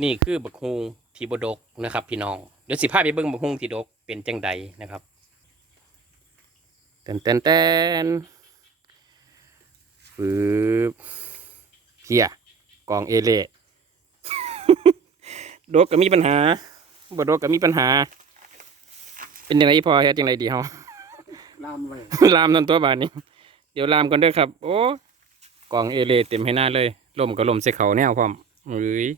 นี่คือบักฮุงที่บดกนะครับพี่น้องเดี๋ยวสิพาไปเบิ่งบักฮุงที่ดกเป็นจังใดนะครับเต้นฟืบเพียกองเอเล่ ดกก็มีปัญหาบดกก็มีปัญหาเป็นยังไงพอเฮ็ดยังไงดีเฮา ลามเลย ลามนั่นตัวบาดนี้เดี๋ยวลามกันเด้อครับโอ้กองเอเล่เต็มให้หน้าเลยลมก็ลมใส่เขาแนวพร้อมเอ้ย